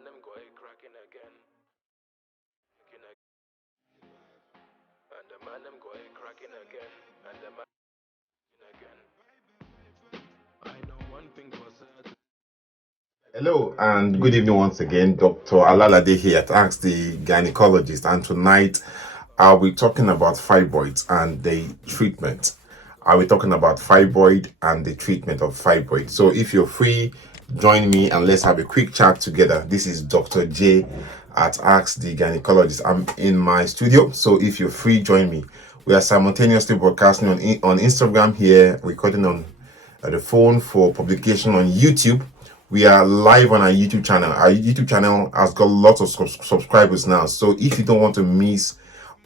man them go cracking again. And the man them go cracking again. And the man again. I know one thing for certain. Hello and good evening once again. Dr. Alalade here at AsktheGynaecologist, and tonight I'll be talking about fibroids and the treatment. I'll be talking about fibroid and the treatment of fibroid. So if you're free, join me and let's have a quick chat together. This is Dr. J at AsktheGynaecologist. I'm in my studio, so if you're free, join me. We are simultaneously broadcasting on Instagram here, recording on the phone for publication on YouTube. We are live on our YouTube channel. Our YouTube channel has got lots of subscribers now. So if you don't want to miss,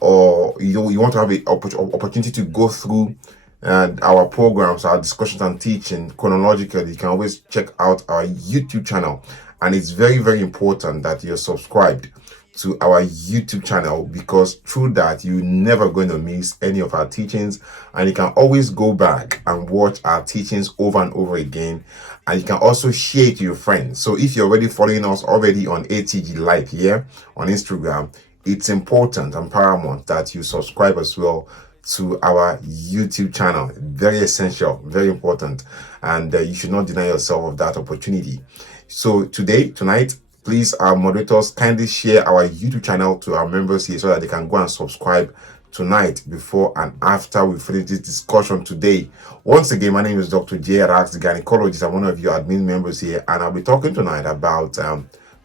or you want to have an opportunity to go through our programs, our discussions and teaching chronologically, you can always check out our YouTube channel. And it's very, very important that you're subscribed to our YouTube channel, because through that you're never going to miss any of our teachings, and you can always go back and watch our teachings over and over again, and you can also share it to your friends. So if you're already following us already on ATG Live here on Instagram, it's important and paramount that you subscribe as well to our YouTube channel. Very essential, very important, and you should not deny yourself of that opportunity. So tonight, please, our moderators, kindly share our YouTube channel to our members here so that they can go and subscribe tonight, before and after we finish this discussion today. Once again, my name is Dr. J at AsktheGynaecologist. I'm one of your admin members here, and I'll be talking tonight about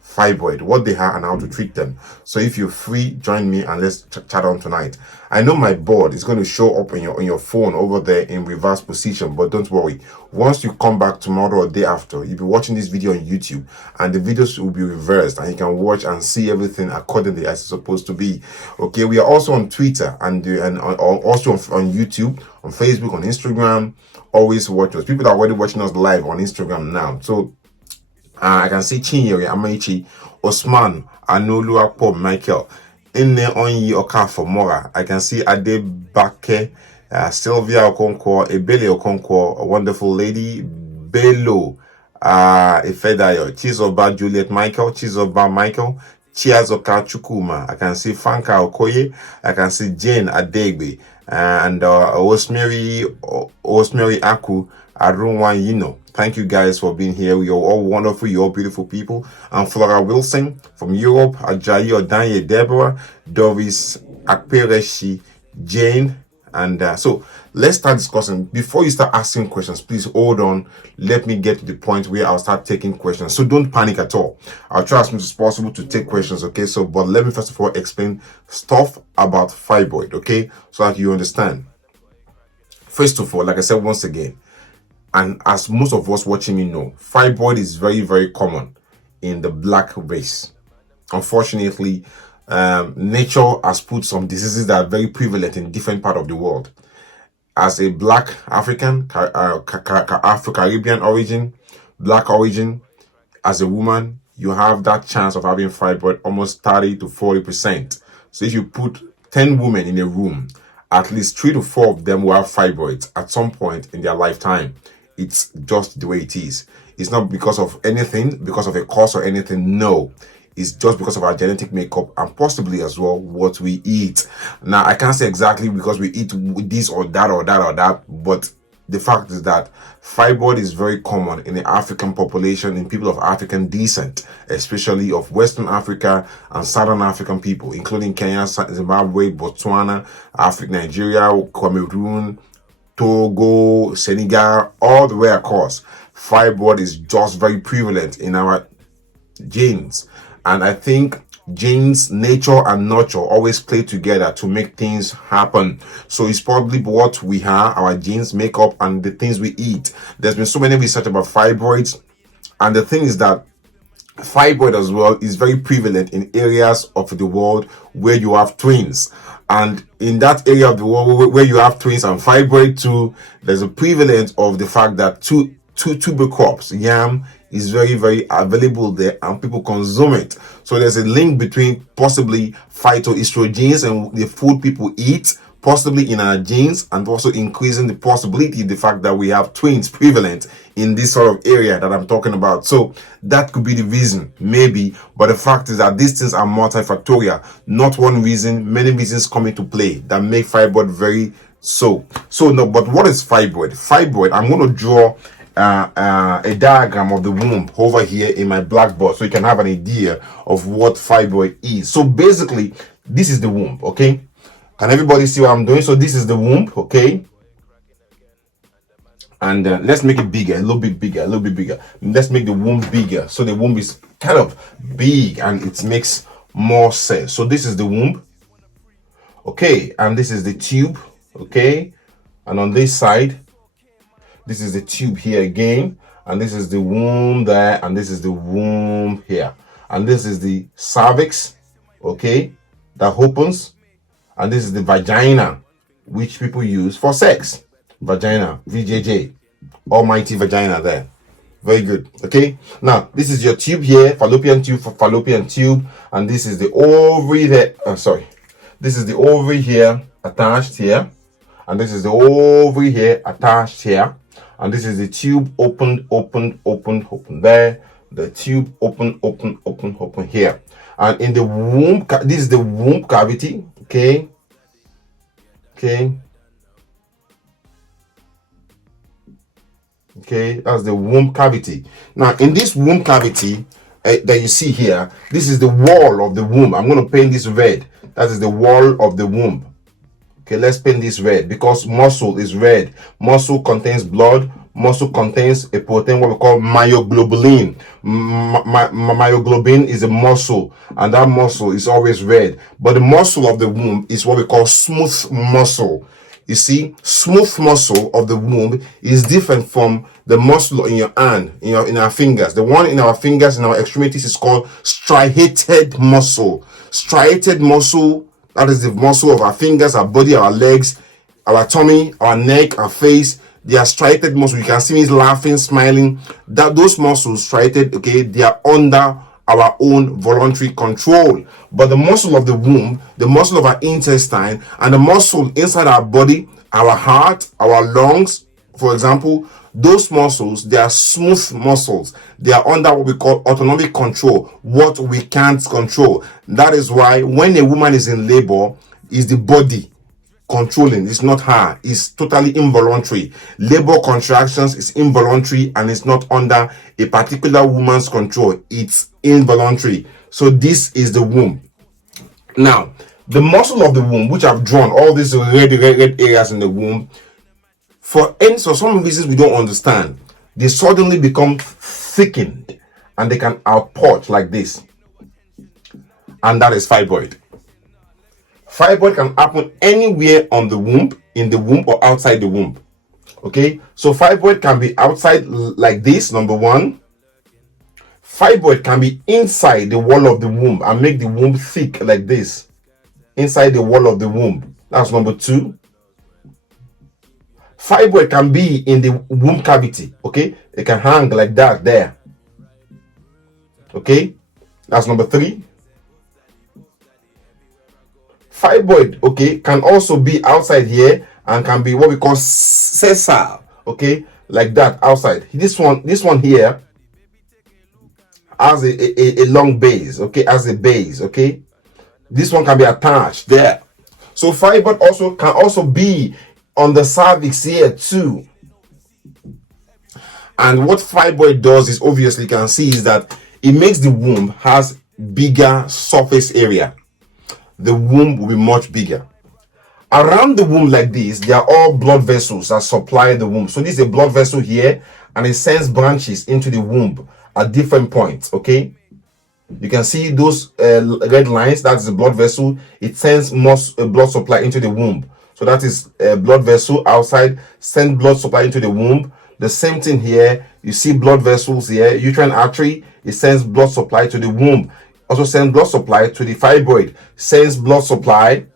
fibroid, what they are and how to treat them. So if you're free, join me and let's chat on tonight. I know my board is going to show up on your phone over there in reverse position, but don't worry. Once you come back tomorrow or day after, you'll be watching this video on YouTube, and the videos will be reversed, and you can watch and see everything accordingly as it's supposed to be. Okay, we are also on Twitter and also on YouTube, on Facebook, on Instagram. Always watch us. People are already watching us live on Instagram now. So I can see Chinyere Amaichi, Osman, Anoluapo, Michael, Inne Onyi Okafo Mora. I can see Adebake, Sylvia Okonkwo, Ebele Okonkwo, a wonderful lady, Bello, Ifedayo, Chizoba Juliet Michael, Chizoba Michael, Chiazoka Chukuma. I can see Franka Okoye. I can see Jane Adegbe, and Osmeri Aku, Arunwa Yino. Thank you guys for being here. You're all wonderful. You're all beautiful people. I'm Flora Wilson from Europe. Ajayi Odanye Deborah, Doris Akpereshi, Jane. And so let's start discussing. Before you start asking questions, please hold on. Let me get to the point where I'll start taking questions. So don't panic at all. I'll try as much as possible to take questions, okay? So, but let me first of all explain stuff about fibroid, okay? So that you understand. First of all, like I said once again, and as most of us watching me know, fibroid is very, very common in the black race. Unfortunately, nature has put some diseases that are very prevalent in different parts of the world. As a black African, Afro-Caribbean origin, black origin, as a woman, you have that chance of having fibroid almost 30 to 40%. So if you put 10 women in a room, at least 3 to 4 of them will have fibroids at some point in their lifetime. It's just the way it is. It's not because of anything, because of a cause or anything. No, it's just because of our genetic makeup, and possibly as well what we eat. Now, I can't say exactly because we eat this or that or that or that, but the fact is that fibroid is very common in the African population, in people of African descent, especially of Western Africa and Southern African people, including Kenya, Zimbabwe, Botswana, Africa, Nigeria, Cameroon, Togo, Senegal, all the way across. Fibroid is just very prevalent in our genes. And I think genes, nature and nurture always play together to make things happen. So it's probably what we have, our genes make up, and the things we eat. There's been so many research about fibroids. And the thing is that fibroid as well is very prevalent in areas of the world where you have twins. And in that area of the world where you have twins and fibroid too, there's a prevalence of the fact that tuber crops, yam, is very, very available there and people consume it. So there's a link between possibly phytoestrogens and the food people eat, possibly in our genes, and also increasing the possibility, the fact that we have twins prevalent in this sort of area that I'm talking about. So that could be the reason, maybe, but the fact is that these things are multifactorial, not one reason. Many reasons come into play that make fibroid very so no. But what is fibroid? Fibroid, I'm going to draw a diagram of the womb over here in my blackboard so you can have an idea of what fibroid is. So basically, this is the womb. Okay, can everybody see what I'm doing? So this is the womb. Okay, and let's make it bigger, a little bit bigger. Let's make the womb bigger, so the womb is kind of big and it makes more sense. So this is the womb. Okay, and this is the tube. Okay, and on this side, this is the tube here again, and this is the womb there, and this is the womb here, and this is the cervix, okay, that opens, and this is the vagina, which people use for sex. Vagina, VJJ, almighty vagina there. Very good. Okay, now this is your tube here, fallopian tube for fallopian tube, and this is the ovary there. This is the ovary here attached here, and this is the ovary here attached here, and this is the tube open there, the tube open here, and in the womb, this is the womb cavity. Okay, that's the womb cavity. Now in this womb cavity that you see here, this is the wall of the womb. I'm going to paint this red. That is the wall of the womb. Okay, let's paint this red because muscle is red. Muscle contains blood. Muscle contains a protein, what we call myoglobin. Myoglobin is a muscle, and that muscle is always red. But the muscle of the womb is what we call smooth muscle. You see, smooth muscle of the womb is different from the muscle in your hand, in our fingers. The one in our fingers, in our extremities, is called striated muscle. Striated muscle, that is the muscle of our fingers, our body, our legs, our tummy, our neck, our face. They are striated muscle. You can see me laughing, smiling. That those muscles striated, okay, they are under our own voluntary control. But the muscle of the womb, the muscle of our intestine, and the muscle inside our body, our heart, our lungs, for example, those muscles, they are smooth muscles. They are under what we call autonomic control, what we can't control. That is why when a woman is in labor, is the body controlling. It's not her. It's totally involuntary. Labor contractions is involuntary and it's not under a particular woman's control. It's involuntary. So this is the womb. Now, the muscle of the womb, which I've drawn, all these red areas in the womb, for some reasons we don't understand, they suddenly become thickened and they can outpouch like this. And that is fibroid. Fibroid can happen anywhere on the womb, in the womb or outside the womb. Okay, so fibroid can be outside like this, number one. Fibroid can be inside the wall of the womb and make the womb thick like this, inside the wall of the womb. That's number two. Fibroid can be in the womb cavity. Okay, it can hang like that there. Okay, that's number three. Fibroid, okay, can also be outside here and can be what we call sessile, okay, like that outside. This one here has a long base, okay, as a base, okay. This one can be attached there. So fibroid also can also be on the cervix here too. And what fibroid does is, obviously you can see, is that it makes the womb has bigger surface area. The womb will be much bigger. Around the womb like this, they are all blood vessels that supply the womb. So this is a blood vessel here, and it sends branches into the womb at different points, okay? You can see those red lines, that's the blood vessel. It sends more blood supply into the womb. So that is a blood vessel outside, send blood supply into the womb. The same thing here, you see blood vessels here, uterine artery, it sends blood supply to the womb. Also sends blood supply to the fibroid, sends blood supply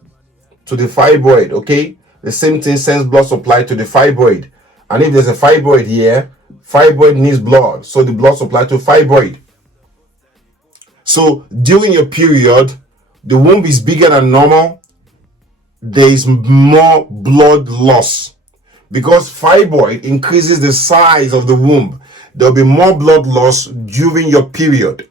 to the fibroid, okay? The same thing sends blood supply to the fibroid. And if there's a fibroid here, fibroid needs blood, so the blood supply to fibroid. So during your period, the womb is bigger than normal. there is more blood loss. Because fibroid increases the size of the womb, there will be more blood loss during your period.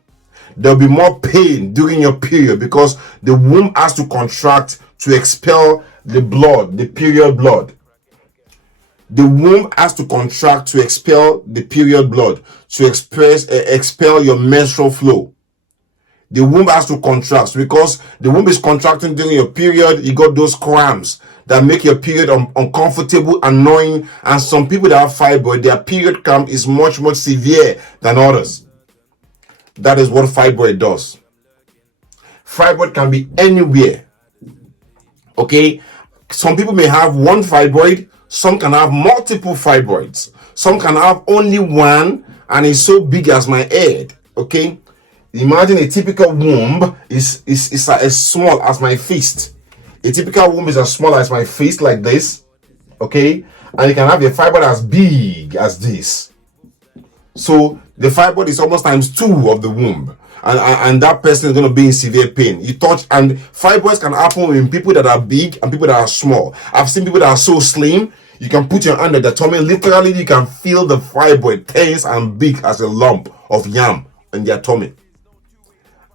There will be more pain during your period because the womb has to contract to expel the blood, the period blood. The womb has to contract to expel the period blood, to expel your menstrual flow. The womb has to contract because the womb is contracting during your period. You got those cramps that make your period uncomfortable, annoying, and some people that have fibroid, their period cramp is much severe than others. That is what fibroid does. Fibroid can be anywhere. Okay, some people may have one fibroid, some can have multiple fibroids, some can have only one and it's so big as my head. Okay, imagine a typical womb is as small as my fist. A typical womb is as small as my fist, like this. Okay, and you can have a fibroid as big as this. So the fibroid is almost times 2 of the womb, and that person is going to be in severe pain. You touch, and fibroids can happen in people that are big and people that are small. I've seen people that are so slim, you can put your hand at the tummy, literally you can feel the fibroid tense and big as a lump of yam in their tummy.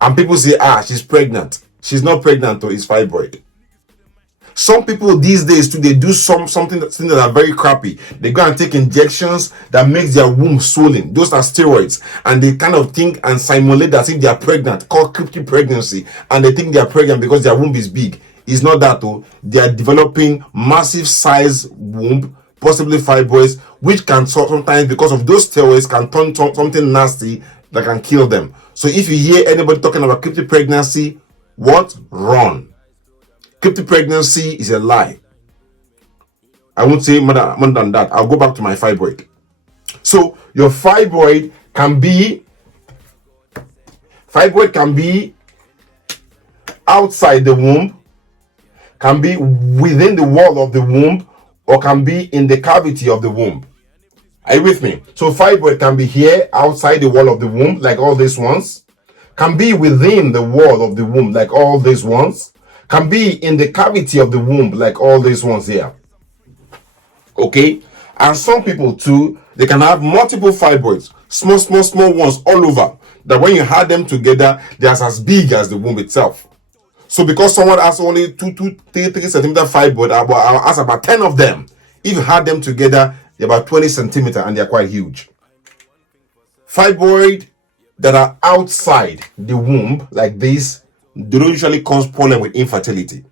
And people say, she's pregnant. She's not pregnant though, it's fibroid. Some people these days too, they do something that are very crappy. They go and take injections that makes their womb swollen. Those are steroids, and they kind of think and simulate that if they are pregnant, called cryptic pregnancy, and they think they are pregnant because their womb is big. It's not that though. They are developing massive size womb, possibly fibroids, which can sometimes, because of those steroids, can turn something nasty that can kill them. So if you hear anybody talking about cryptic pregnancy, run. Cryptic pregnancy is a lie. I won't say more than that. I'll go back to my fibroid. So your fibroid can be outside the womb, can be within the wall of the womb, or can be in the cavity of the womb. Are you with me? So fibroid can be here outside the wall of the womb, like all these ones, can be within the wall of the womb, like all these ones, can be in the cavity of the womb, like all these ones here. Okay, and some people too, they can have multiple fibroids, small ones all over, that when you add them together, they're as big as the womb itself. So because someone has only 3 centimeter fibroid, has about 10 of them. If you add them together, they're about 20 centimeter and they're quite huge. Fibroid that are outside the womb, like this, they don't usually cause problem with infertility.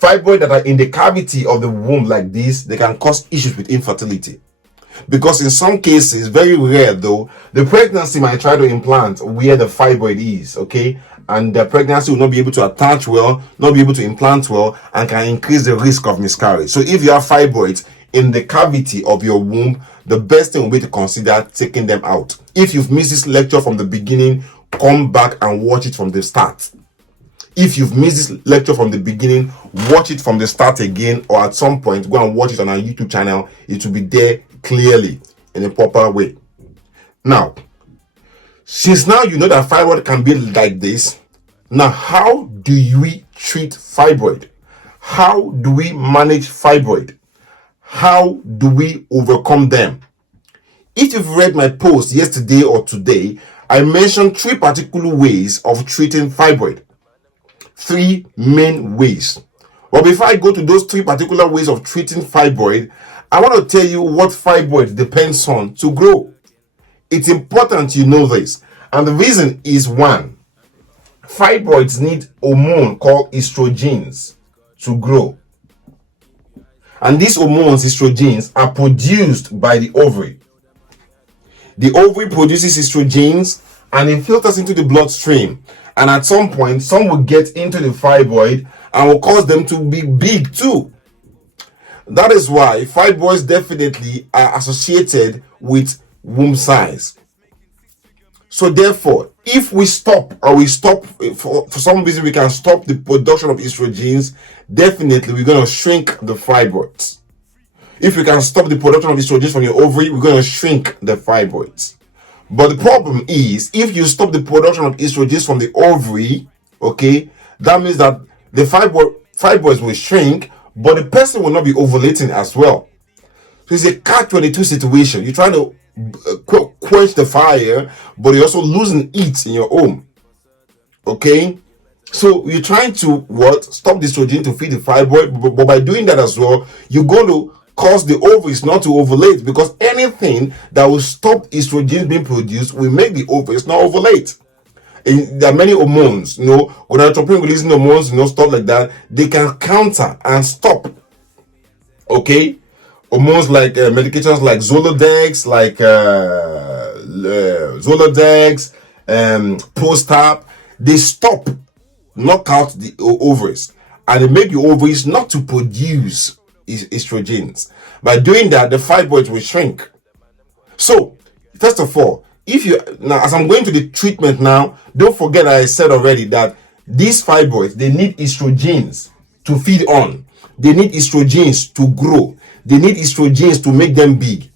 Fibroid that are in the cavity of the womb like this, they can cause issues with infertility. Because in some cases, very rare though, the pregnancy might try to implant where the fibroid is, okay? And the pregnancy will not be able to attach well, not be able to implant well, and can increase the risk of miscarriage. So if you have fibroids in the cavity of your womb, the best thing will be to consider taking them out. If you've missed this lecture from the beginning, come back and watch it from the start. If you've missed this lecture from the beginning, watch it from the start again, or at some point go and watch it on our YouTube channel. It will be there clearly in a proper way. Now, since now you know that fibroid can be like this, now how do we treat fibroid? How do we manage fibroid? How do we overcome them? If you've read my post yesterday or today, I mentioned 3 particular ways of treating fibroid. 3 main ways. But before I go to those 3 particular ways of treating fibroid, I want to tell you what fibroid depends on to grow. It's important you know this. And the reason is 1, fibroids need hormone called estrogens to grow. And these hormones, estrogens, are produced by the ovary. The ovary produces estrogens and it filters into the bloodstream. And at some point, some will get into the fibroid and will cause them to be big too. That is why fibroids definitely are associated with womb size. So therefore, if we stop for some reason we can stop the production of estrogens, definitely we're going to shrink the fibroids. If we can stop the production of estrogens from your ovary, we're going to shrink the fibroids. But the problem is, if you stop the production of estrogens from the ovary, okay, that means that the fibroid fibroids will shrink, but the person will not be ovulating as well. So it's a catch-22 situation. You're trying to quench the fire, but you're also losing heat in your home. Okay? So you're trying to stop the estrogen to feed the fibroid, but by doing that as well, you're going to cause the ovaries not to ovulate, because anything that will stop estrogen being produced will make the ovaries not ovulate. And there are many hormones, gonadotropin releasing hormones, stuff like that. They can counter and stop. Okay, hormones like medications like Zolodex, Postap, they stop, knock out the ovaries, and they make the ovaries not to produce estrogens. By doing that, the fibroids will shrink. So, first of all, now as I'm going to the treatment now, don't forget I said already that these fibroids, they need estrogens to feed on. They need estrogens to grow. They need estrogens to make them big.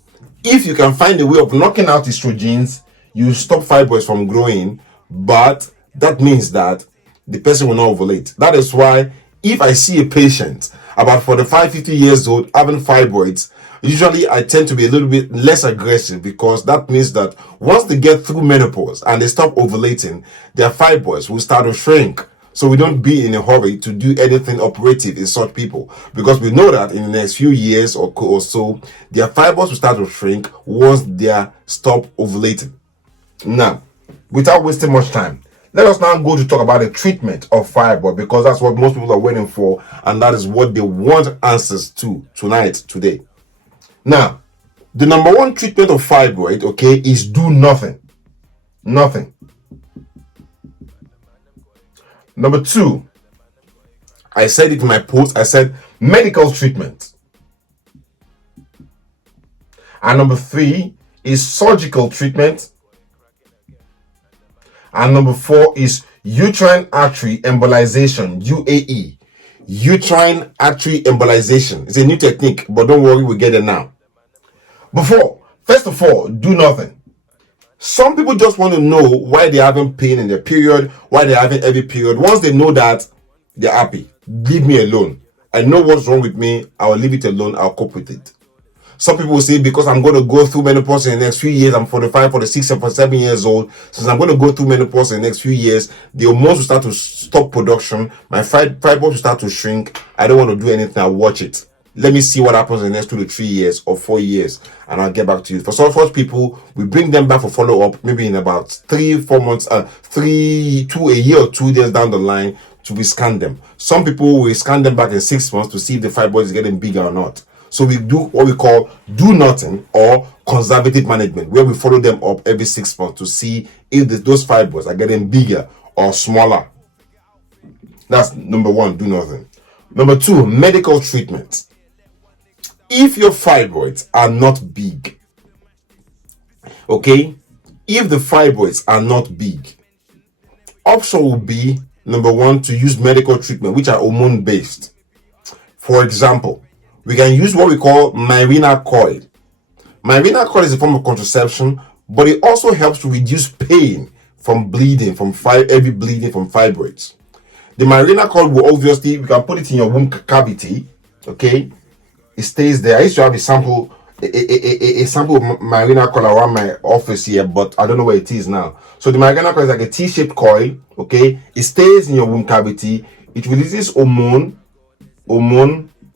If you can find a way of knocking out estrogens, you stop fibroids from growing, but that means that the person will not ovulate. That is why if I see a patient about 45, 50 years old having fibroids, usually I tend to be a little bit less aggressive, because that means that once they get through menopause and they stop ovulating, their fibroids will start to shrink. So we don't be in a hurry to do anything operative in such people, because we know that in the next few years or so, their fibroids will start to shrink once they stop ovulating. Now, without wasting much time, let us now go to talk about the treatment of fibroid, because that's what most people are waiting for, and that is what they want answers to today. Now, the number one treatment of fibroid, okay, is do nothing. Nothing. Number two, I said it in my post, I said medical treatment. And number three is surgical treatment. And number four is uterine artery embolization, UAE. Uterine artery embolization. It's a new technique, but don't worry, we'll get it now. First of all, do nothing. Some people just want to know why they're having pain in their period, why they're having every period. Once they know that, they're happy. Leave me alone. I know what's wrong with me. I'll leave it alone. I'll cope with it. Some people will say, because I'm going to go through menopause in the next few years, I'm 45, 46, and 47 years old. Since I'm going to go through menopause in the next few years, the hormones will start to stop production. My fibroids will start to shrink. I don't want to do anything. I'll watch it. Let me see what happens in the next 2 to 3 years or 4 years, and I'll get back to you. For some such people, we bring them back for follow-up, maybe in about 3-4 months, 2 a year or 2 days down the line, to rescan them. Some people will scan them back in 6 months to see if the fibroid is getting bigger or not. So we do what we call do nothing or conservative management, where we follow them up every 6 months to see if those fibroids are getting bigger or smaller. That's number one, do nothing. Number two, medical treatment. If your fibroids are not big, okay, if the fibroids are not big, option will be, number one, to use medical treatment, which are hormone based. For example, we can use what we call Mirena coil. Mirena coil is a form of contraception, but it also helps to reduce pain from bleeding, from heavy bleeding from fibroids. The Mirena coil will obviously, we can put it in your womb cavity, okay? It stays there. I used to have a sample of Mirena coil around my office here, but I don't know where it is now. So the Mirena coil is like a T-shaped coil, okay? It stays in your womb cavity. It releases hormone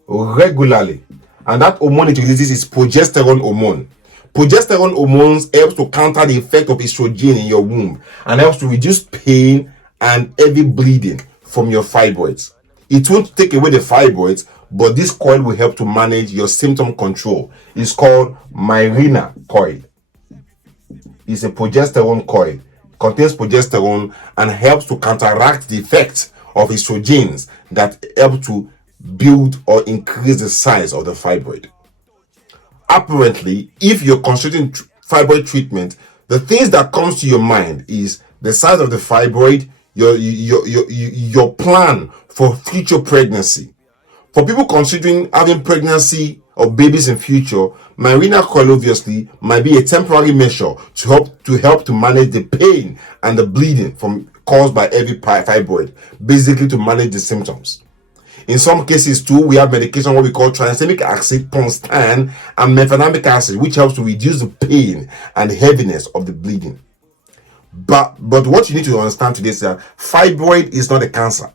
regularly, and that hormone it releases is progesterone hormone. Progesterone hormones helps to counter the effect of estrogen in your womb and helps to reduce pain and heavy bleeding from your fibroids. It won't take away the fibroids, but this coil will help to manage your symptom control. It's called Mirena coil. It's a progesterone coil. It contains progesterone and helps to counteract the effect of estrogens that help to build or increase the size of the fibroid. Apparently, if you're considering fibroid treatment, the things that comes to your mind is the size of the fibroid, your plan for future pregnancy. For people considering having pregnancy or babies in future, Mirena coil obviously might be a temporary measure to help to manage the pain and the bleeding caused by heavy fibroid, basically to manage the symptoms. In some cases too, we have medication what we call tranexamic acid, Ponstan, and mefenamic acid, which helps to reduce the pain and heaviness of the bleeding. But what you need to understand today is that fibroid is not a cancer.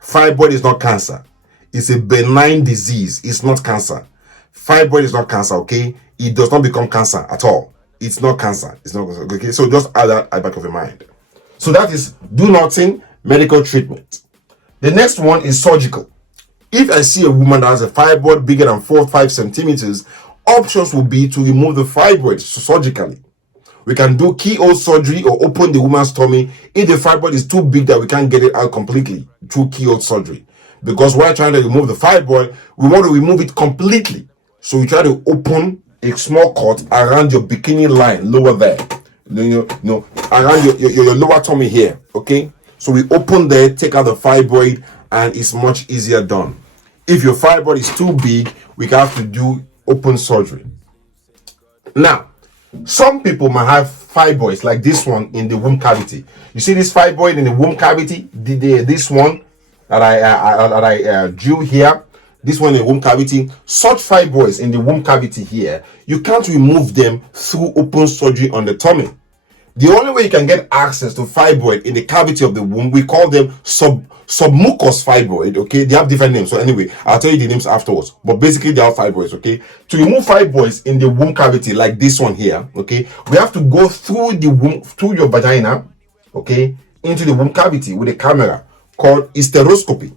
Fibroid is not cancer. It's a benign disease. It's not cancer. Fibroid is not cancer, okay? It does not become cancer at all. It's not cancer. It's not cancer, okay? So just add that at the back of your mind. So that is do nothing, medical treatment. The next one is surgical. If I see a woman that has a fibroid bigger than 4 or 5 centimeters, options will be to remove the fibroid surgically. We can do keyhole surgery or open the woman's tummy if the fibroid is too big that we can't get it out completely through keyhole surgery. Because we're trying to remove the fibroid, we want to remove it completely. So we try to open a small cut around your bikini line, lower there. Around your lower tummy here, okay? So we open there, take out the fibroid, and it's much easier done. If your fibroid is too big, we can have to do open surgery. Now, some people might have fibroids like this one in the womb cavity. You see this fibroid in the womb cavity? This one that I drew here, this one in the womb cavity. Such fibroids in the womb cavity here, you can't remove them through open surgery on the tummy. The only way you can get access to fibroid in the cavity of the womb, we call them submucous fibroid, okay? They have different names. So anyway, I'll tell you the names afterwards. But basically, they are fibroids, okay? To remove fibroids in the womb cavity, like this one here, okay? We have to go through the womb, through your vagina, okay? Into the womb cavity with a camera called hysteroscopy.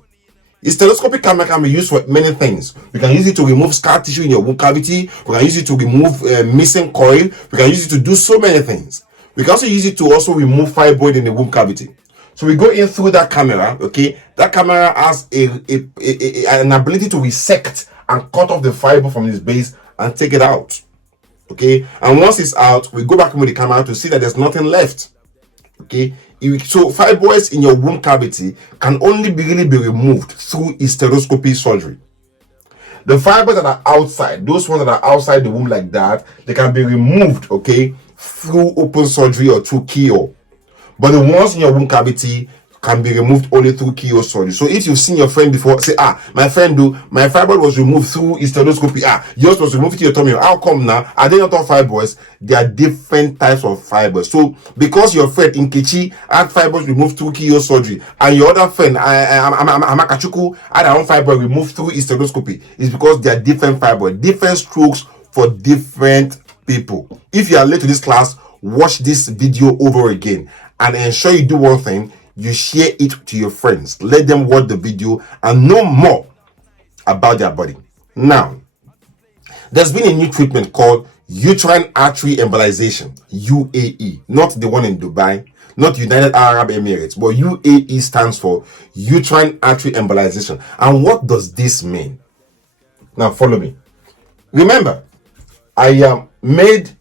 Hysteroscopic camera can be used for many things. We can use it to remove scar tissue in your womb cavity. We can use it to remove missing coil. We can use it to do so many things. We can also use it to also remove fibroid in the womb cavity. So we go in through that camera, okay? That camera has an ability to resect and cut off the fiber from its base and take it out, okay? And once it's out, we go back with the camera to see that there's nothing left, okay? So fibroids in your womb cavity can only really be removed through hysteroscopy surgery. The fibers that are outside, those ones that are outside the womb like that, they can be removed, okay, through open surgery or through keyhole. But the ones in your womb cavity can be removed only through keyhole surgery. So if you've seen your friend before, say, my fibroid was removed through hysteroscopy. Yours was removed to your tummy. How come now? Are they not all fibroids? There are different types of fibers. So because your friend Nkechi had fibroids removed through keyhole surgery, and your other friend Amakachuku had her own fibroid removed through hysteroscopy, it's because there are different fibroids, different strokes for different people. If you are late to this class, watch this video over again and ensure you do one thing: you share it to your friends. Let them watch the video and know more about their body. Now, there's been a new treatment called Uterine Artery Embolization, UAE, not the one in Dubai, not United Arab Emirates, but UAE stands for Uterine Artery Embolization. And what does this mean? Now follow me. Remember, I made,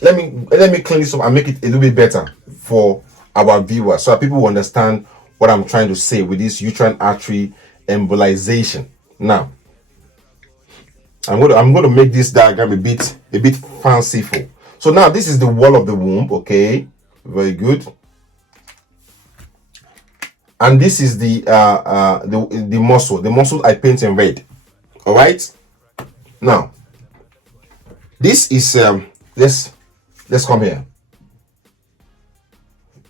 let me clean this up and make it a little bit better for our viewers, so that people will understand what I'm trying to say with this uterine artery embolization. Now, I'm going to make this diagram a bit fanciful. So now this is the wall of the womb, okay? Very good. And this is the muscle. The muscle I paint in red. All right. Now, this is let's come here.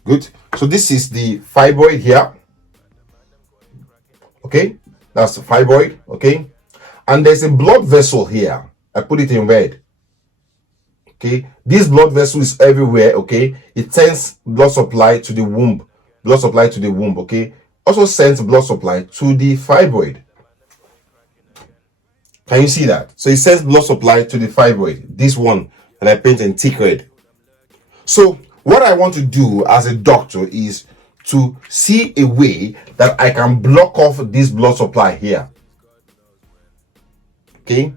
Good. So this is the fibroid here. Okay, that's the fibroid. Okay, and there's a blood vessel here. I put it in red. Okay, this blood vessel is everywhere. Okay, it sends blood supply to the womb. Blood supply to the womb. Okay, also sends blood supply to the fibroid. Can you see that? So it sends blood supply to the fibroid. This one that I paint in thick red. So what I want to do as a doctor is to see a way that I can block off this blood supply here. Okay,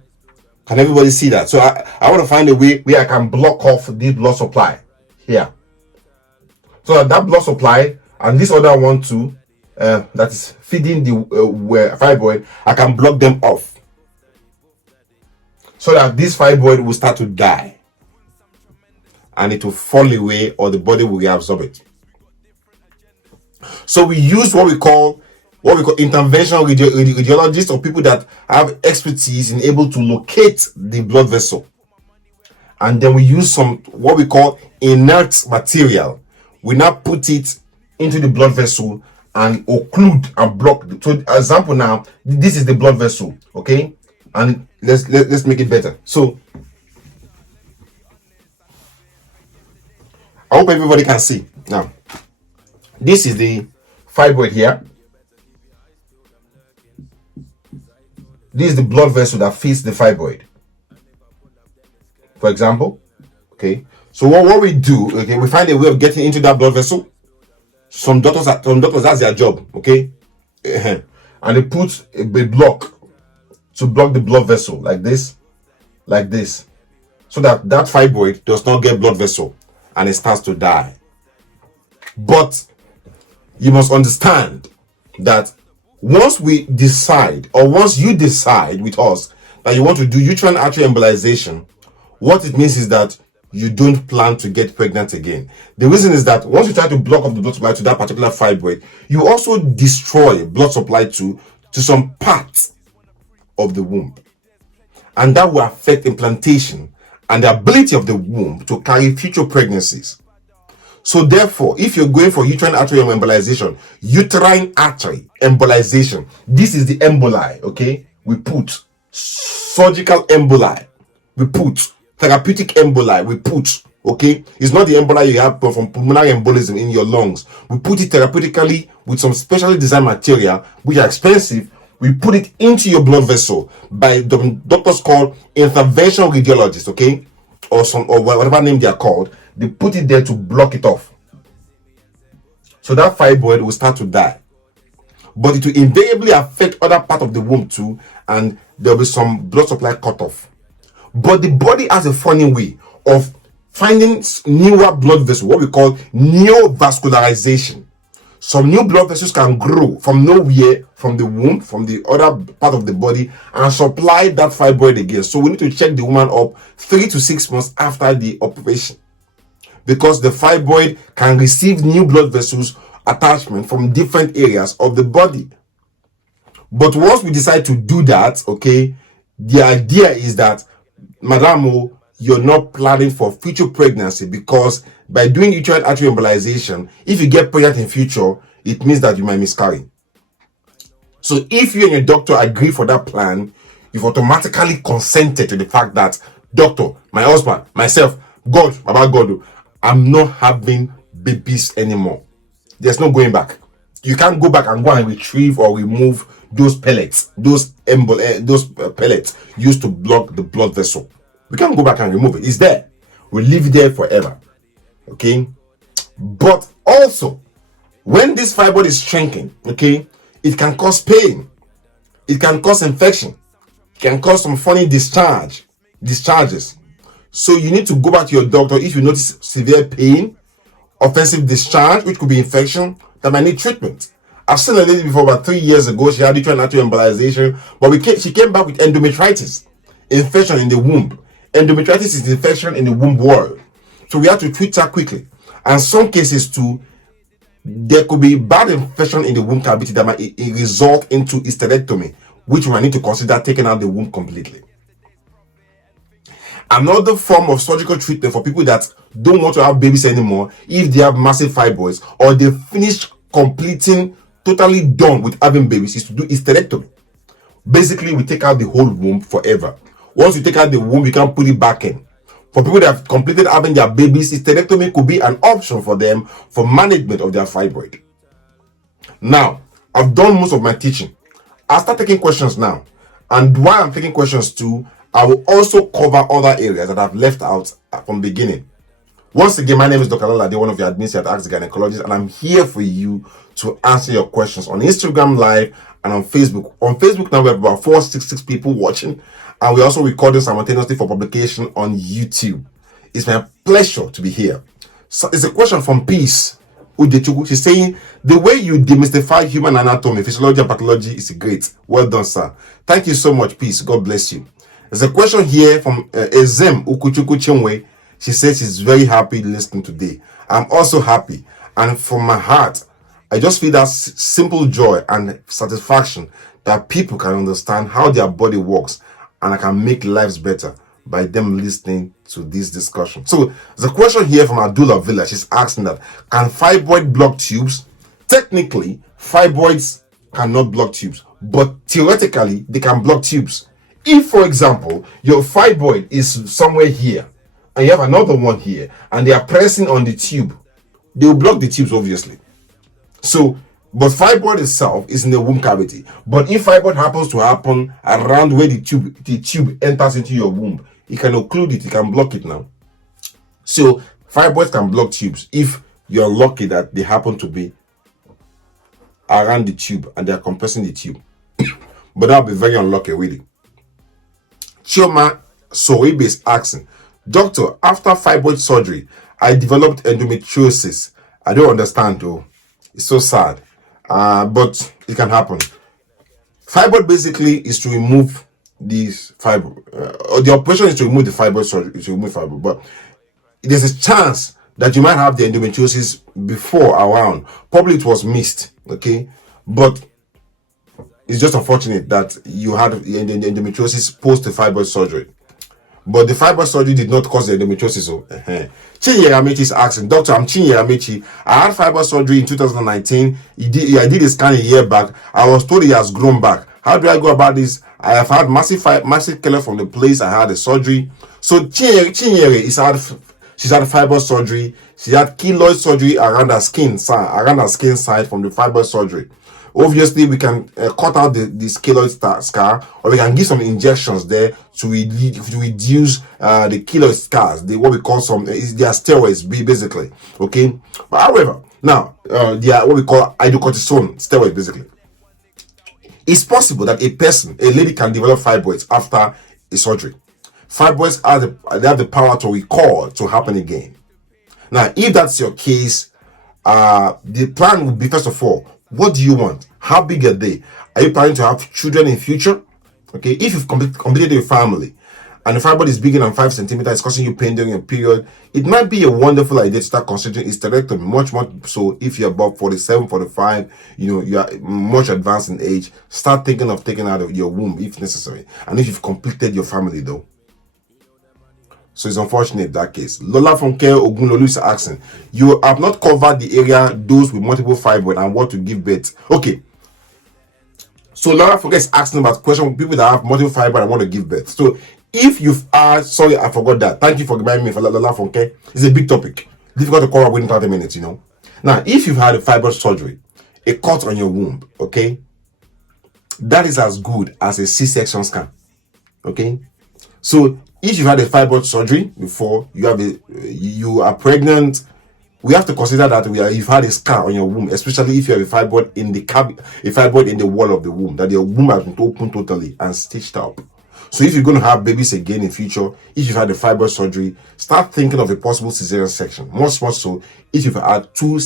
can everybody see that? So I want to find a way where I can block off this blood supply here, so that blood supply and this other one too, that is feeding the fibroid, I can block them off, so that this fibroid will start to die and it will fall away, or the body will reabsorb it. So we use what we call what we call interventional radiologists, or people that have expertise in able to locate the blood vessel. And then we use some what we call inert material. We now put it into the blood vessel and occlude and block. So, example now, this is the blood vessel, okay? And let's make it better. So, I hope everybody can see now. This is the fibroid here. This is the blood vessel that feeds the fibroid. For example, okay. So what we do, okay, we find a way of getting into that blood vessel. Some doctors, that's their job, okay, and they put a block to block the blood vessel like this, so that fibroid does not get blood vessel and it starts to die. But you must understand that once we decide, or once you decide with us that you want to do uterine artery embolization, what it means is that you don't plan to get pregnant again. The reason is that once you try to block off the blood supply to that particular fibroid, you also destroy blood supply to some parts of the womb. And that will affect implantation and the ability of the womb to carry future pregnancies. So therefore, if you're going for uterine artery embolization, uterine artery embolization, this is the emboli, okay? We put surgical emboli, we put therapeutic emboli, we put, okay? It's not the emboli you have from pulmonary embolism in your lungs. We put it therapeutically with some specially designed material, which are expensive. We put it into your blood vessel by the doctors called interventional radiologists, okay? Or whatever name they are called. They put it there to block it off. So that fibroid will start to die. But it will invariably affect other part of the womb too, and there will be some blood supply cut off. But the body has a funny way of finding newer blood vessels, what we call neovascularization. Some new blood vessels can grow from nowhere, from the womb, from the other part of the body, and supply that fibroid again. So we need to check the woman up 3 to 6 months after the operation, because the fibroid can receive new blood vessels attachment from different areas of the body. But once we decide to do that, okay, the idea is that, Madam, you're not planning for future pregnancy, because by doing uterine artery embolization, if you get pregnant in future, it means that you might miscarry. So if you and your doctor agree for that plan, you've automatically consented to the fact that, doctor, my husband, myself, God, about God, I'm not having babies anymore. There's no going back. You can't go back and go and retrieve or remove those pellets, those pellets used to block the blood vessel. We can't go back and remove it. It's there. We leave it there forever. Okay? But also, when this fibroid is shrinking, okay, it can cause pain. It can cause infection. It can cause some funny discharges. So you need to go back to your doctor if you notice severe pain, offensive discharge, which could be infection, that might need treatment. I've seen a lady before about 3 years ago. She had uterine artery embolization, but she came back with endometritis, infection in the womb. Endometritis is infection in the womb wall. So we have to treat her quickly. And some cases too, there could be bad infection in the womb cavity that might result into hysterectomy, which we might need to consider taking out the womb completely. Another form of surgical treatment for people that don't want to have babies anymore, if they have massive fibroids or they finish completing, totally done with having babies, is to do hysterectomy. Basically, we take out the whole womb forever. Once you take out the womb, you can put it back in. For people that have completed having their babies, hysterectomy could be an option for them for management of their fibroid. Now, I've done most of my teaching. I'll start taking questions now. And while I'm taking questions too, I will also cover other areas that I've left out from the beginning. Once again, my name is Dr. Alalade, one of your admins at AsktheGynaecologist, and I'm here for you to answer your questions on Instagram Live and on Facebook. On Facebook now we have about 466 people watching, and we're also recording simultaneously for publication on YouTube. It's my pleasure to be here. So it's a question from Peace Udechuku. She's saying, the way you demystify human anatomy, physiology, and pathology is great. Well done, sir. Thank you so much, Peace. God bless you. There's a question here from Ezem Ukuchuku Chenwe. She says she's very happy listening today. I'm also happy, and from my heart, I just feel that simple joy and satisfaction that people can understand how their body works, and I can make lives better by them listening to this discussion. So the question here from Abdullah Village is asking that, can fibroid block tubes? Technically, fibroids cannot block tubes, but theoretically, they can block tubes. If, for example, your fibroid is somewhere here, and you have another one here, and they are pressing on the tube, they will block the tubes, obviously. So, but fibroid itself is in the womb cavity. But if fibroid happens to happen around where the tube enters into your womb, it can occlude it, it can block it now. So, fibroids can block tubes if you're lucky that they happen to be around the tube and they are compressing the tube. But that'll be very unlucky, really. Chioma Soibe is asking, Doctor, after fibroid surgery, I developed endometriosis. I don't understand though. It's so sad. But it can happen. Fibroid basically is to remove these fibroid. The operation is to remove the fibroid surgery, to remove fibroid. But there's a chance that you might have the endometriosis before around. Probably it was missed, okay? But it's just unfortunate that you had the endometriosis post the fibroid surgery. But the fibroid surgery did not cause the endometriosis. So, Chinye Amechi is asking, Doctor, I'm Chinye Amechi. I had fibroid surgery in 2019. I did a scan a year back. I was told it has grown back. How do I go about this? I have had massive keloid from the place I had the surgery. So Chinye she's had fibroid surgery. She had keloid surgery around her skin side from the fibroid surgery. Obviously, we can cut out this keloid scar, or we can give some injections there to reduce the keloid scars. What we call they are steroids, basically. Okay, but however, now they are what we call hydrocortisone steroids, basically. It's possible that a lady can develop fibroids after a surgery. Fibroids have the power to recall to happen again. Now, if that's your case, the plan would be, first of all, what do you want? How big are they? Are you planning to have children in future? Okay, if you've completed your family and the fibroid is bigger than 5 centimeters, it's causing you pain during your period, it might be a wonderful idea to start considering hysterectomy. Much so if you're above 47, 45, you are much advanced in age, start thinking of taking out of your womb if necessary. And if you've completed your family though. So it's unfortunate that case. Lola from Care Ogunlolu is asking, you have not covered the area, those with multiple fibroid and what to give birth. Okay. So Lola from Care is asking about question people that have multiple fibroid and want to give birth. So if you've sorry, I forgot that. Thank you for reminding me for Lola from Care. It's a big topic. Difficult to cover within 30 minutes, Now, if you've had a fibroid surgery, a cut on your womb, okay, that is as good as a C-section scan. Okay? So if you've had a fibroid surgery before, you are pregnant, we have to consider that you've had a scar on your womb, especially if you have a fibroid in the wall of the womb, that your womb has been opened totally and stitched up. So if you're going to have babies again in future, if you've had a fibroid surgery, start thinking of a possible cesarean section. Much more so if you've had two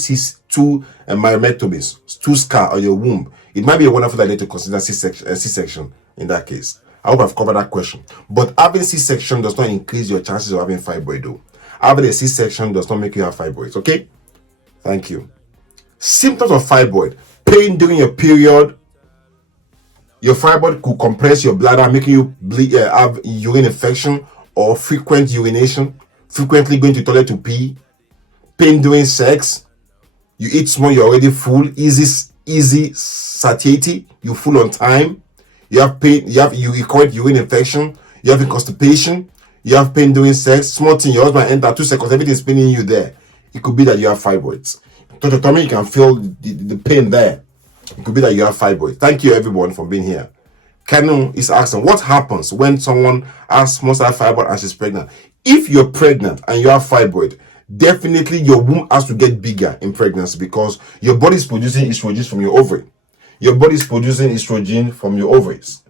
myomectomies, 2 scars on your womb. It might be a wonderful idea to consider C-section in that case. I hope I've covered that question. But having C-section does not increase your chances of having fibroid though. Having a C-section does not make you have fibroids, okay? Thank you. Symptoms of fibroid: pain during your period. Your fibroid could compress your bladder, making you have urine infection or frequent urination, frequently going to the toilet to pee. Pain during sex. You eat small, you're already full. Easy satiety, you full on time. You have pain, you recurrent urine infection, you have constipation, you have pain during sex, small thing, your husband enter 2 seconds, everything's paining you there. It could be that you have fibroids. Touch your tummy, you can feel the pain there. It could be that you have fibroids. Thank you everyone for being here. Canon is asking, what happens when someone has small cell fibroid and she's pregnant? If you're pregnant and you have fibroid, definitely your womb has to get bigger in pregnancy because your body is producing estrogen from your ovary. Your body is producing estrogen from your ovaries.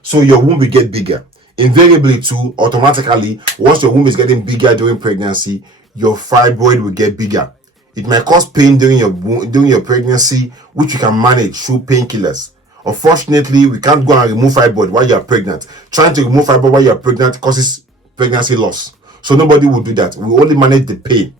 So your womb will get bigger. Invariably too, automatically, once your womb is getting bigger during pregnancy, your fibroid will get bigger. It might cause pain during your pregnancy, which you can manage through painkillers. Unfortunately, we can't go and remove fibroid while you are pregnant. Trying to remove fibroid while you are pregnant causes pregnancy loss. So nobody will do that. We only manage the pain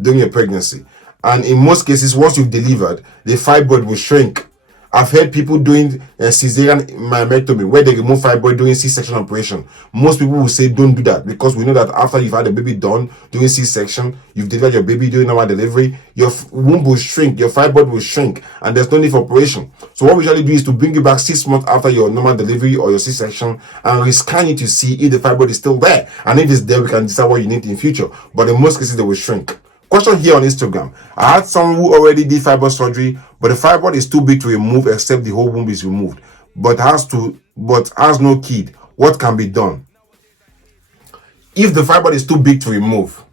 during your pregnancy. And in most cases, once you've delivered, the fibroid will shrink. I've heard people doing cesarean myomectomy where they remove fibroid during C-section operation. Most people will say don't do that, because we know that after you've had a baby done during C-section, you've delivered your baby during normal delivery, your womb will shrink, your fibroid will shrink, and there's no need for operation. So what we usually do is to bring you back 6 months after your normal delivery or your C-section and rescan it to see if the fibroid is still there. And if it's there, we can decide what you need in future. But in most cases, they will shrink. Question here on Instagram. I had someone who already did fibroid surgery, but the fibroid is too big to remove except the whole womb is removed, but has no kid. What can be done? If the fibroid is too big to remove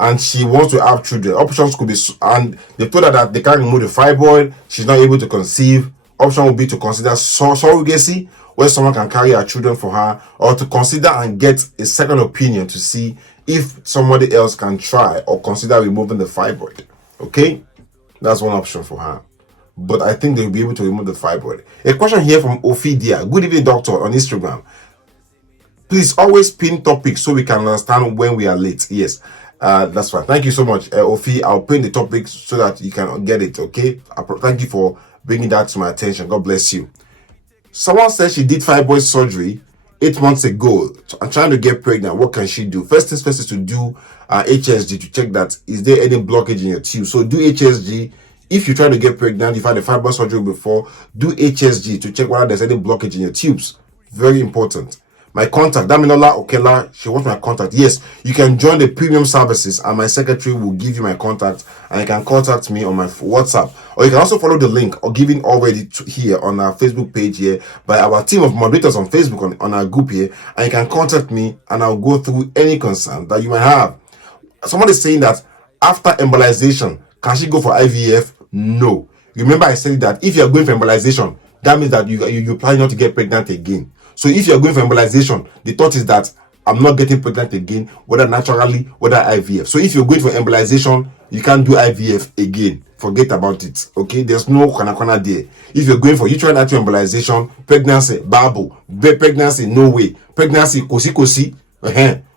and she wants to have children, options could be, and they told her that they can't remove the fibroid, she's not able to conceive. Option would be to consider surrogacy, where someone can carry her children for her, or to consider and get a second opinion to see if somebody else can try or consider removing the fibroid. Okay, that's one option for her, but I think they'll be able to remove the fibroid. A question here from Ophidia. Good evening, doctor, on Instagram. Please always pin topics so we can understand when we are late. Yes, that's fine. Thank you so much, Ophi. I'll pin the topics so that you can get it. Okay, thank you for bringing that to my attention. God bless you. Someone said she did fibroid surgery 8 months ago. I'm trying to get pregnant. What can she do? First things first is to do HSG to check that is there any blockage in your tube. So do HSG. If you try to get pregnant, you've had a fibroid surgery before, do HSG to check whether there's any blockage in your tubes. Very important. My contact, Damilola Okela, she wants my contact. Yes, you can join the premium services and my secretary will give you my contact and you can contact me on my WhatsApp. Or you can also follow the link or given already here on our Facebook page here by our team of moderators on Facebook on our group here. And you can contact me and I'll go through any concern that you might have. Someone is saying that after embolization, can she go for IVF? No. Remember I said that if you are going for embolization, that means that you plan not to get pregnant again. So if you are going for embolization, the thought is that I'm not getting pregnant again, whether naturally, whether IVF. So if you're going for embolization, you can't do IVF again. Forget about it. Okay, there's no kana there. If you're going for uterine artery embolization, pregnancy, babu, pregnancy, no way. Pregnancy, kosi.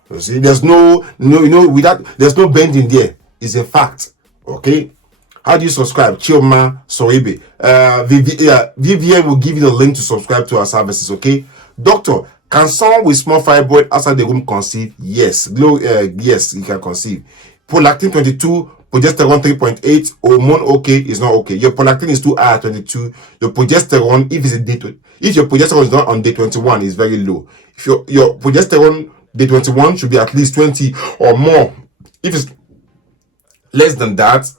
You see, there's there's no bending there. It's a fact. Okay. How do you subscribe? Chioma Soribe. Vivian will give you the link to subscribe to our services. Okay. Doctor, can someone with small fibroid outside the womb conceive? Yes. Yes, you can conceive. Prolactin 22, progesterone 3.8, hormone okay is not okay. Your prolactin is too high at 22. Your progesterone, if your progesterone is not on day 21, is very low. If your progesterone day 21 should be at least 20 or more. If it's less than that,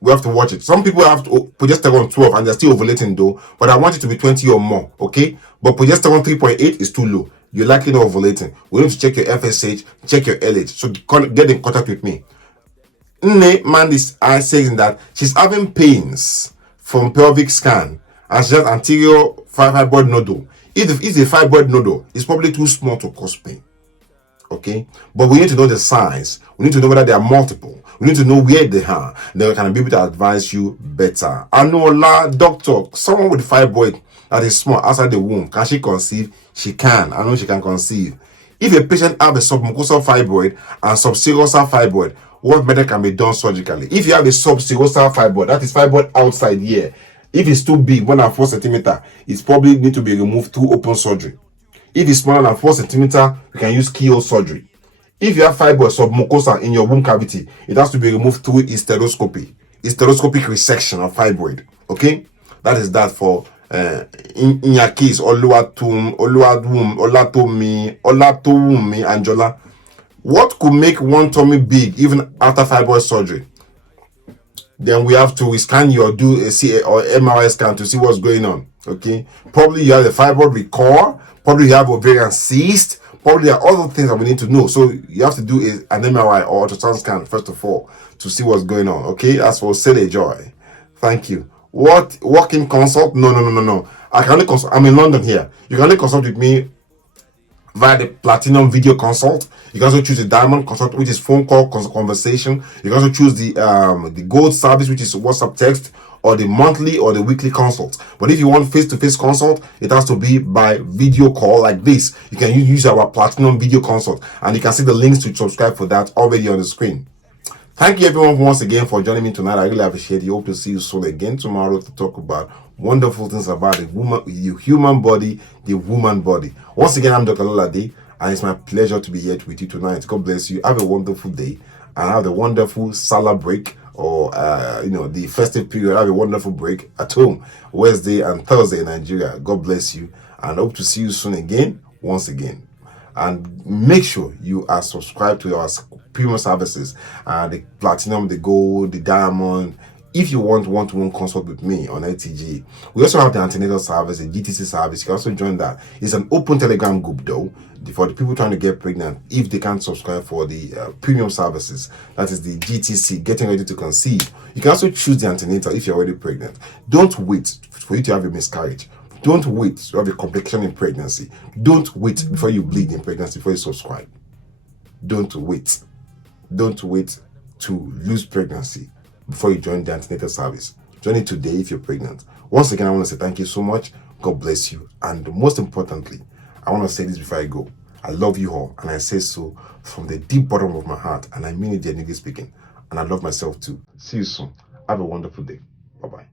we have to watch it. Some people have progesterone 12 and they're still ovulating though, but I want it to be 20 or more, okay? But progesterone 3.8 is too low. You're likely not ovulating. We need to check your FSH, check your LH. So get in contact with me. Man is saying that she's having pains from pelvic scan and she has anterior fibroid nodule. If the fibroid nodule is probably too small to cause pain, okay, but we need to know the size. We need to know whether they are multiple. We need to know where they are. Then we can be able to advise you better. Anola, doctor, someone with fibroid that is small outside the womb, can she conceive? She can. I know she can conceive. If a patient have a submucosal fibroid and subserosal fibroid, what method can be done surgically? If you have a subserosal fibroid, that is fibroid outside here, if it's too big, more than 4 centimeters, it's probably need to be removed through open surgery. If it's smaller than 4 centimeters, you can use keyhole surgery. If you have fibroid submucosa in your womb cavity, it has to be removed through hysteroscopy. Hysteroscopic resection of fibroid. Okay? That is that for in your case, Oluwatomi, Anjola. What could make one tummy big even after fibroid surgery? Then we have to scan you or do a CA or MRI scan to see what's going on. Okay? Probably you have a fibroid recur. Probably you have ovarian cyst. Probably there are other things that we need to know. So you have to do an MRI or ultrasound scan first of all to see what's going on. Okay, as for Sele Joy, thank you. What walk-in consult? No. I can only consult. I'm in London here. You can only consult with me via the platinum video consult. You can also choose the diamond consult, which is phone call conversation. You can also choose the gold service, which is WhatsApp text, or the monthly or the weekly consult. But if you want face-to-face consult, it has to be by video call like this. You can use our platinum video consult, and you can see the links to subscribe for that already on the screen. Thank you everyone once again for joining me tonight. I really appreciate it. Hope to see you soon again tomorrow to talk about wonderful things about the human body, the woman body. Once again, I'm Dr. Alalade, and it's my pleasure to be here with you tonight. God bless you. Have a wonderful day, and have a wonderful Salah break, or the festive period. Have a wonderful break at home, Wednesday and Thursday in Nigeria. God bless you, and hope to see you soon again. Once again. And make sure you are subscribed to our premium services, the platinum, the gold, the diamond. If you want one-to-one consult with me on ATG, we also have the antenatal service, the GTC service. You can also join that. It's an open Telegram group though, for the people trying to get pregnant. If they can't subscribe for the premium services, that is the GTC, getting ready to conceive. You can also choose the antenatal if you're already pregnant. Don't wait for you to have a miscarriage. Don't wait to have a complication in pregnancy. Don't wait before you bleed in pregnancy before you subscribe. Don't wait. Don't wait to lose pregnancy before you join the antenatal service. Join it today if you're pregnant. Once again, I want to say thank you so much. God bless you. And most importantly, I want to say this before I go. I love you all, and I say so from the deep bottom of my heart, and I mean it genuinely speaking. And I love myself too. See you soon. Have a wonderful day. Bye-bye.